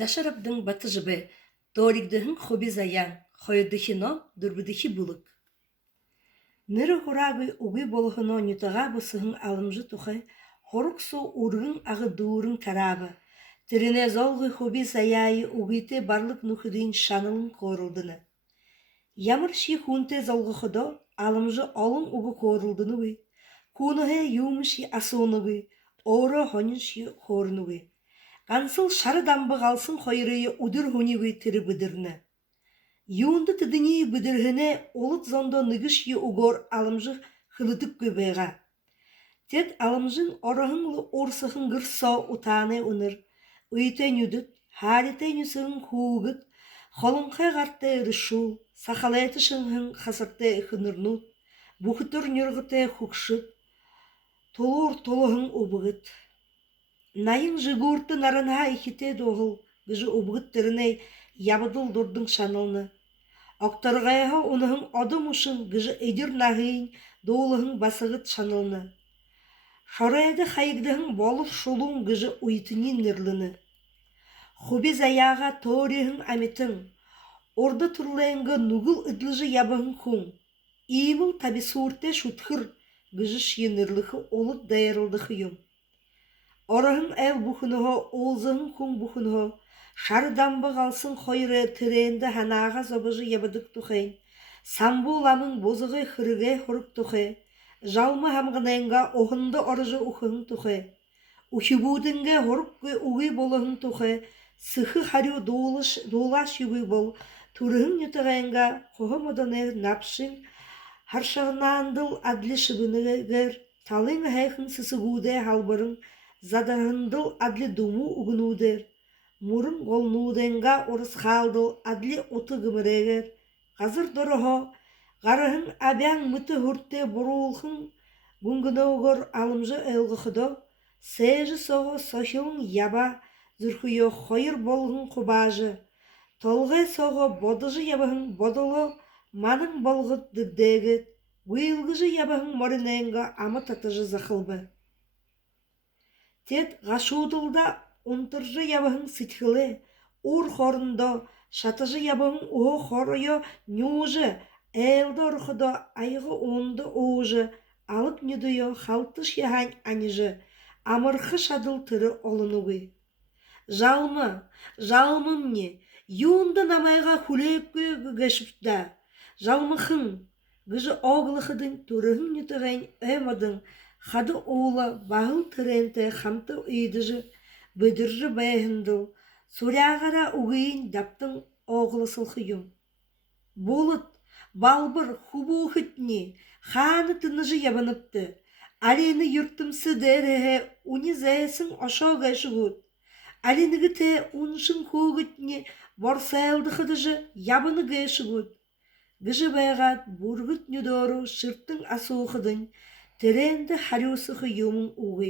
Дашарабдың баты жыбы, торигдыхын хоби заян, хойдыхино, дурбыдыхи булык. Ныры хурагы угы болохыно нютага бысыхын алымжы тухай, хоруксу ургын ағы дуурын тарабы. Тирине золгы хоби заяйы угыйте барлык нухыдын шанылын корылдыны. Ямыр ши хунте золгы ходо, алымжы олын угы корылдыны. Кунуhe юмши асуныгы, оро хонши хорныгы. Гансыл шары дамбы қалсын хойрые удыр хунигы тірі бүдірні. Юнды тыдыни бүдіргіне олыт зондо ныгыш ю угор алымжы хылытык көбеға. Тет алымжын орахынлы орсыхын гырсо утаны уныр, уйтен юдыт, харитен юсығын хугыт, холынқай ғарты рышул, сақалайты шыңхын қасырты хынырнут, бұхытыр нюргыты хукшыт, толур толуғын убығыт. Найын жығырты нарынға ихите доғыл, гыжы убғыттырынай ябыдыл дұрдың шанылны. Оқтарғайға онығын одым ұшын гыжы эдір нағыйын доғылығын басығыт шанылны. Шорайды қайығдығын болыр шолуын гыжы уйтынын нырлыны. Хобез аяға тоғырығын әметің, орды тұрлайынғы нұғыл үдліжі ябығын құң. Иевіл табі суырте шутхыр гыжы шие нырлығы олыт дайырылдығы юм. Орahın el buxunuho, olzahın kun buxunuho, şarıdambı qalsın xoyre tıreyinde hanağa zobıjı yabıdık tuxayn, sambulamın bozuğu xırıge xuruk tuxay, жалмы hamgınayınga oğunda orıjı uxuhın tuxay, uxibudinge xurukge uği bolahın tuxay, sıxı haryu doğulaş yuği bol, turıhın yutuğayınga qoğamadanı napşın, harşağınandıl adli şıbınıger, talın hayxın sısıgude halbarın, Задарындыл адли думу угнудер, мурын голнуденга орыс халдыл адли оты гымырегер. Қазір дұрыхо, ғарыхын абян мұты хүртте бұрулхын, гунгынауғыр алымжы әлгіхыдо, сейжі соғы сохилын яба, зүрхүйо хойыр болғын құбажы, толғай соғы бодыжы ябahın бодылы, манын болғыт дігдегіт, гуйлгыжы ябahın мориненга амы татыжы зақылбы. Тет ғашудылда онтыржы ябahın сытхылы, ур хорындо, шатыжы ябahın уғы хорыйо нюжы, әлді ұрқыдо айғы онды оғыжы, алып нүдіо халтыш яхань анижы, амырқы шадыл түрі олынуғы. Жалмы мне, юнды намайға хүлепкі гөшіпті, жалмықын, гыжы оғылықыдың түріхін нүтіғайн өмадың, Хады оğla бағыл тіренті қамты үйдіжі, бүдіржі байғындыл, суряғара уғейін даптың оғылы сылқыйым. Болыт, балбыр, хубу ұхытне, қаны тыныжы ябыныпты. Алені юрттымсы дәріғе, уни зәйсің ошо ғайшығыд. Аленігі те ұншын хөгітне, борсайлды қыдыжы ябыны ғайшығыд. Гыжы байғат бұрғыт нүдору шырттың асуықыдың, Теренді харюсығы юмын уғы.